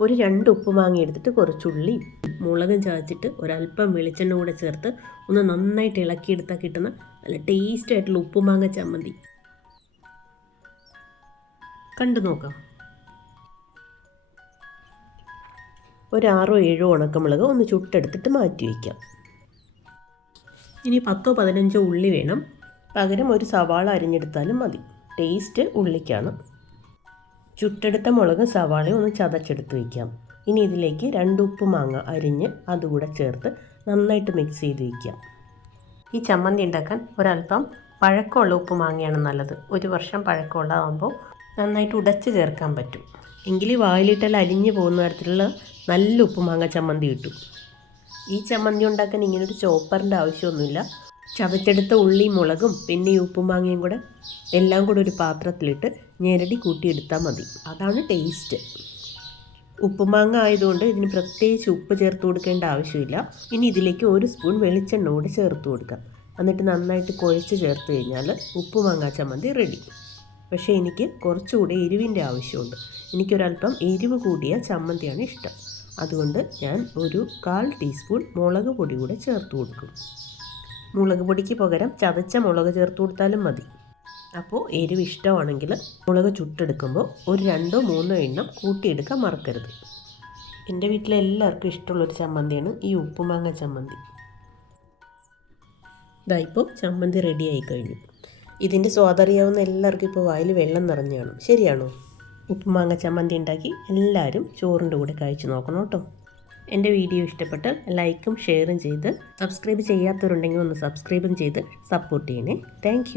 ഒരു രണ്ട് ഉപ്പ് എടുത്തിട്ട് കുറച്ചുള്ളി മുളകും ചതച്ചിട്ട് ഒരല്പം വെളിച്ചെണ്ണ കൂടെ ചേർത്ത് ഒന്ന് നന്നായിട്ട് ഇളക്കിയെടുത്താൽ കിട്ടുന്ന നല്ല ടേസ്റ്റ് ആയിട്ടുള്ള ഉപ്പുമാങ്ങ ചമ്മന്തി. കണ്ടു നോക്കാം. ഒരാറോ ഏഴോ ഉണക്കമുളക് ഒന്ന് ചുട്ടെടുത്തിട്ട് മാറ്റി വയ്ക്കാം. ഇനി പത്തോ പതിനഞ്ചോ ഉള്ളി വേണം. പകരം ഒരു സവാള അരിഞ്ഞെടുത്താലും മതി. ടേസ്റ്റ് ഉള്ളിക്കാണ്. ചുട്ടെടുത്ത മുളകും സവാളയും ഒന്ന് ചതച്ചെടുത്ത് വയ്ക്കാം ഇനി ഇതിലേക്ക് രണ്ട് ഉപ്പ് മാങ്ങ അരിഞ്ഞ് അതുകൂടെ ചേർത്ത് നന്നായിട്ട് മിക്സ് ചെയ്ത് വയ്ക്കാം ഈ ചമ്മന്തി ഉണ്ടാക്കാൻ ഒരല്പം പഴക്കമുള്ള ഉപ്പ് മാങ്ങയാണ് നല്ലത്. ഒരു വർഷം പഴക്കമുള്ളതാകുമ്പോൾ നന്നായിട്ട് ഉടച്ച് ചേർക്കാൻ പറ്റും. എങ്കിൽ വായിലിട്ടെല്ലാം അലിഞ്ഞു പോകുന്ന തരത്തിലുള്ള നല്ല ഉപ്പ് മാങ്ങ ചമ്മന്തി കിട്ടും. ഈ ചമ്മന്തി ഉണ്ടാക്കാൻ ഇങ്ങനൊരു ചോപ്പറിന്റെ ആവശ്യമൊന്നുമില്ല. ചതച്ചെടുത്ത ഉള്ളി മുളകും പിന്നെ ഉപ്പും മാങ്ങയും കൂടെ എല്ലാം കൂടെ ഒരു പാത്രത്തിലിട്ട് ഞെരടി കൂട്ടിയെടുത്താൽ മതി. അതാണ് ടേസ്റ്റ് ഉപ്പുമാങ്ങ ആയതുകൊണ്ട് ഇതിന് പ്രത്യേകിച്ച് ഉപ്പ് ചേർത്ത് കൊടുക്കേണ്ട ആവശ്യമില്ല. ഇനി ഇതിലേക്ക് ഒരു സ്പൂൺ വെളിച്ചെണ്ണ കൂടി ചേർത്ത് കൊടുക്കാം. എന്നിട്ട് നന്നായിട്ട് കുഴച്ച് ചേർത്ത് കഴിഞ്ഞാൽ ഉപ്പുമാങ്ങ ചമ്മന്തി റെഡി പക്ഷേ എനിക്ക് കുറച്ചുകൂടി എരിവിന്റെ ആവശ്യമുണ്ട്. എനിക്കൊരല്പം എരിവ് കൂടിയ ചമ്മന്തിയാണ് ഇഷ്ടം. അതുകൊണ്ട് ഞാൻ ഒരു കാൽ ടീസ്പൂൺ മുളക് പൊടി കൂടെ ചേർത്ത് കൊടുക്കും. മുളക് പൊടിക്ക് പകരം ചതച്ച മുളക് ചേർത്ത് കൊടുത്താലും മതി. അപ്പോൾ എരിവ് ഇഷ്ടമാണെങ്കിൽ മുളക് ചുട്ടെടുക്കുമ്പോൾ ഒരു രണ്ടോ മൂന്നോ എണ്ണം കൂട്ടിയെടുക്കാൻ മറക്കരുത്. എന്റെ വീട്ടിലെ എല്ലാവർക്കും ഇഷ്ടമുള്ളൊരു ചമ്മന്തിയാണ് ഈ ഉപ്പുമാങ്ങ ചമ്മന്തി. ഇതാ ഇപ്പോൾ ചമ്മന്തി റെഡി ആയി കഴിഞ്ഞു. ഇതിന്റെ സ്വാദറിയാവുന്ന എല്ലാവർക്കും ഇപ്പോൾ വായിൽ വെള്ളം നിറഞ്ഞാണ് ശരിയാണോ? ഉപ്പുമാങ്ങ ചമ്മന്തി ഉണ്ടാക്കി എല്ലാവരും ചോറിന്റെ കൂടെ കഴിച്ചു നോക്കണം കേട്ടോ. എന്റെ വീഡിയോ ഇഷ്ടപ്പെട്ടാൽ ലൈക്കും ഷെയറും ചെയ്ത് സബ്സ്ക്രൈബ് ചെയ്യാത്തവരുണ്ടെങ്കിൽ ഒന്ന് സബ്സ്ക്രൈബും ചെയ്ത് സപ്പോർട്ട് ചെയ്യണേ. താങ്ക്